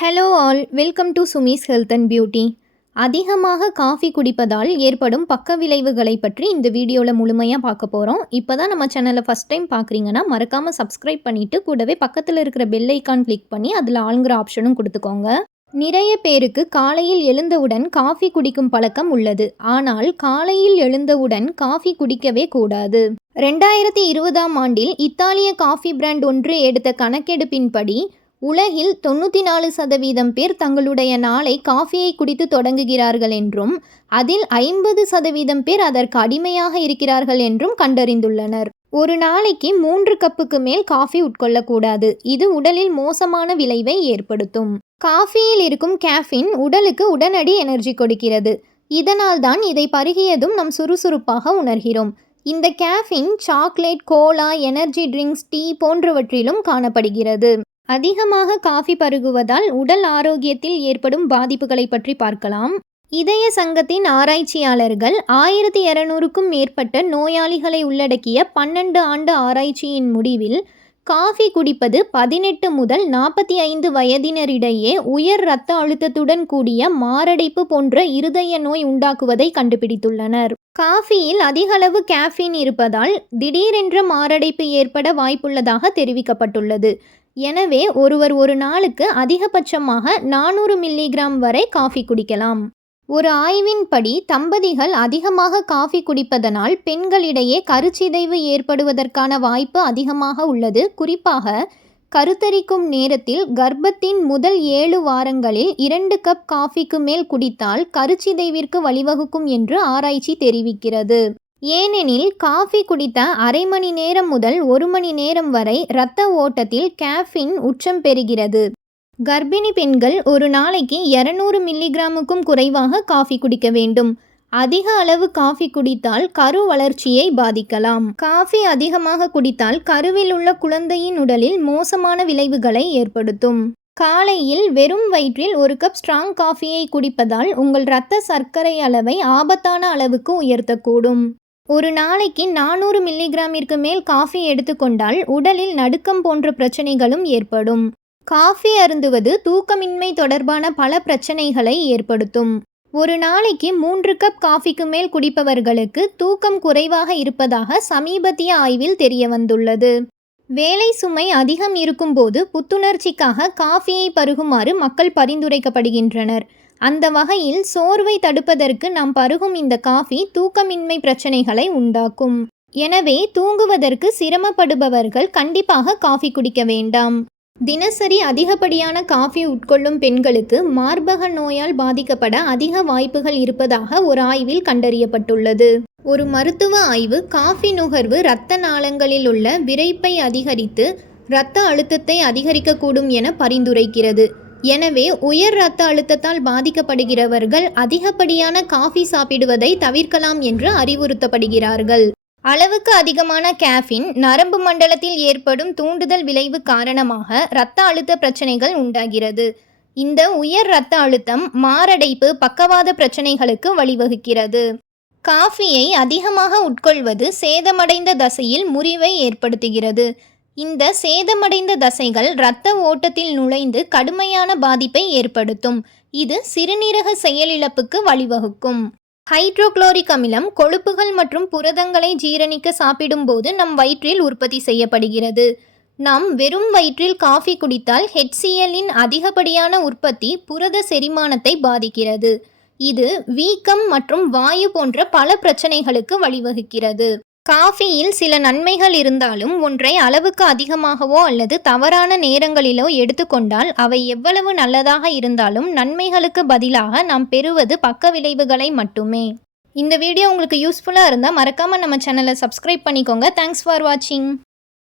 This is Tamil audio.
Hello all, welcome to Sumi's health and beauty. அதிகமாக காஃபி குடிப்பதால் ஏற்படும் பக்க விளைவுகளை பற்றி இந்த வீடியோவில் முழுமையாக பார்க்க போகிறோம். இப்போ தான் நம்ம சேனலை ஃபஸ்ட் டைம் பார்க்குறீங்கன்னா மறக்காமல் சப்ஸ்கிரைப் பண்ணிவிட்டு கூடவே பக்கத்தில் இருக்கிற பெல் ஐக்கான் கிளிக் பண்ணி அதில் ஆளுங்கிற ஆப்ஷனும் கொடுத்துக்கோங்க. நிறைய பேருக்கு காலையில் எழுந்தவுடன் காஃபி குடிக்கும் பழக்கம் உள்ளது. ஆனால் காலையில் எழுந்தவுடன் காஃபி குடிக்கவே கூடாது. 2020ஆம் ஆண்டில் இத்தாலிய காஃபி பிராண்ட் ஒன்று எடுத்த கணக்கெடுப்பின்படி உலகில் 94% பேர் தங்களுடைய நாளை காஃபியை குடித்து தொடங்குகிறார்கள் என்றும் அதில் 50% பேர் அதற்கு அடிமையாக இருக்கிறார்கள் என்றும் கண்டறிந்துள்ளனர். ஒரு நாளைக்கு 3 கப்புக்கு மேல் காஃபி உட்கொள்ளக்கூடாது. இது உடலில் மோசமான விளைவை ஏற்படுத்தும். காஃபியில் இருக்கும் கேஃபின் உடலுக்கு உடனடி எனர்ஜி கொடுக்கிறது. இதனால் தான் இதை பருகியதும் நாம் சுறுசுறுப்பாக உணர்கிறோம். இந்த caffeine chocolate, cola, energy drinks, tea போன்றவற்றிலும் காணப்படுகிறது. அதிகமாக காஃபி பருகுவதால் உடல் ஆரோக்கியத்தில் ஏற்படும் பாதிப்புகளை பற்றி பார்க்கலாம். இதய சங்கத்தின் ஆராய்ச்சியாளர்கள் 1200க்கும் மேற்பட்ட நோயாளிகளை உள்ளடக்கிய 12 ஆண்டு ஆராய்ச்சியின் முடிவில் காஃபி குடிப்பது 18 முதல் 45 வயதினரிடையே உயர் இரத்த அழுத்தத்துடன் கூடிய மாரடைப்பு போன்ற இருதய நோய் உண்டாக்குவதை கண்டுபிடித்துள்ளனர். காஃபியில் அதிகளவு கேஃபீன் இருப்பதால் திடீரென்ற மாரடைப்பு ஏற்பட வாய்ப்புள்ளதாக தெரிவிக்கப்பட்டுள்ளது. எனவே ஒருவர் ஒரு நாளுக்கு அதிகபட்சமாக 400 மில்லிகிராம் வரை காஃபி குடிக்கலாம். ஒரு ஆய்வின்படி தம்பதிகள் அதிகமாக காஃபி குடிப்பதனால் பெண்களிடையே கருச்சிதைவு ஏற்படுவதற்கான வாய்ப்பு அதிகமாக உள்ளது. குறிப்பாக கருத்தரிக்கும் நேரத்தில் கர்ப்பத்தின் முதல் 7 வாரங்களில் 2 கப் காஃபிக்கு மேல் குடித்தால் கருச்சிதைவிற்கு வழிவகுக்கும் என்று ஆராய்ச்சி தெரிவிக்கிறது. ஏனெனில் காஃபி குடித்த அரை மணி நேரம் முதல் 1 மணி நேரம் வரை இரத்த ஓட்டத்தில் கேஃபின் உச்சம் பெறுகிறது. கர்ப்பிணி பெண்கள் ஒரு நாளைக்கு 200 மில்லிகிராமுக்கும் குறைவாக காஃபி குடிக்க வேண்டும். அதிக அளவு காஃபி குடித்தால் கரு வளர்ச்சியை பாதிக்கலாம். காஃபி அதிகமாக குடித்தால் கருவில் உள்ள குழந்தையின் உடலில் மோசமான விளைவுகளை ஏற்படுத்தும். காலையில் வெறும் வயிற்றில் 1 கப் ஸ்ட்ராங் காஃபியை குடிப்பதால் உங்கள் இரத்த சர்க்கரை அளவை ஆபத்தான அளவுக்கு உயர்த்தக்கூடும். ஒரு நாளைக்கு 400 மில்லிகிராமிற்கு மேல் காஃபி எடுத்துக்கொண்டால் உடலில் நடுக்கம் போன்ற பிரச்சனைகளும் ஏற்படும். காஃபி அருந்துவது தூக்கமின்மை தொடர்பான பல பிரச்சனைகளை ஏற்படுத்தும். ஒரு நாளைக்கு 3 கப் காஃபிக்கு மேல் குடிப்பவர்களுக்கு தூக்கம் குறைவாக இருப்பதாக சமீபத்திய ஆய்வில் தெரிய வந்துள்ளது. வேலை சுமை அதிகம் இருக்கும்போது புத்துணர்ச்சிக்காக காஃபியை பருகுமாறு மக்கள் பரிந்துரைக்கப்படுகின்றனர். அந்த வகையில் சோர்வை தடுப்பதற்கு நாம் பருகும் இந்த காஃபி தூக்கமின்மை பிரச்சனைகளை உண்டாக்கும். எனவே தூங்குவதற்கு சிரமப்படுபவர்கள் கண்டிப்பாக காஃபி குடிக்க வேண்டாம். தினசரி அதிகப்படியான காஃபி உட்கொள்ளும் பெண்களுக்கு மார்பக நோயால் பாதிக்கப்பட அதிக வாய்ப்புகள் இருப்பதாக ஒரு ஆய்வில் கண்டறியப்பட்டுள்ளது. ஒரு மருத்துவ ஆய்வு காஃபி நுகர்வு இரத்த நாளங்களில் உள்ள விரைப்பை அதிகரித்து இரத்த அழுத்தத்தை அதிகரிக்கக்கூடும் என பரிந்துரைக்கிறது. எனவே உயர் இரத்த அழுத்தத்தால் பாதிக்கப்படுகிறவர்கள் அதிகப்படியான காஃபி சாப்பிடுவதை தவிர்க்கலாம் என்று அறிவுறுத்தப்படுகிறார்கள். அளவுக்கு அதிகமான கேஃபின் நரம்பு மண்டலத்தில் ஏற்படும் தூண்டுதல் விளைவு காரணமாக இரத்த அழுத்த பிரச்சனைகள் உண்டாகிறது. இந்த உயர் இரத்த அழுத்தம் மாரடைப்பு, பக்கவாத பிரச்சனைகளுக்கு வழிவகுக்கிறது. காஃபியை அதிகமாக உட்கொள்வது சேதமடைந்த தசையில் முறிவை ஏற்படுத்துகிறது. இந்த சேதமடைந்த தசைகள் இரத்த ஓட்டத்தில் நுழைந்து கடுமையான பாதிப்பை ஏற்படுத்தும். இது சிறுநீரக செயலிழப்புக்கு வழிவகுக்கும். ஹைட்ரோகுளோரிக் அமிலம் கொழுப்புகள் மற்றும் புரதங்களை ஜீரணிக்க சாப்பிடும்போது நம் வயிற்றில் உற்பத்தி செய்யப்படுகிறது. நாம் வெறும் வயிற்றில் காஃபி குடித்தால் HCl-இன் அதிகப்படியான உற்பத்தி புரத செரிமானத்தை பாதிக்கிறது. இது வீக்கம் மற்றும் வாயு போன்ற பல பிரச்சனைகளுக்கு வழிவகுக்கிறது. காஃபியில் சில நன்மைகள் இருந்தாலும் ஒன்றை அளவுக்கு அதிகமாகவோ அல்லது தவறான நேரங்களிலோ எடுத்துக்கொண்டால் அவை எவ்வளவு நல்லதாக இருந்தாலும் நன்மைகளுக்கு பதிலாக நாம் பெறுவது பக்க விளைவுகளை மட்டுமே. இந்த வீடியோ உங்களுக்கு யூஸ்ஃபுல்லாக இருந்தால் மறக்காமல் நம்ம சேனலை சப்ஸ்கிரைப் பண்ணிக்கோங்க. தேங்க்ஸ் ஃபார் வாட்சிங்.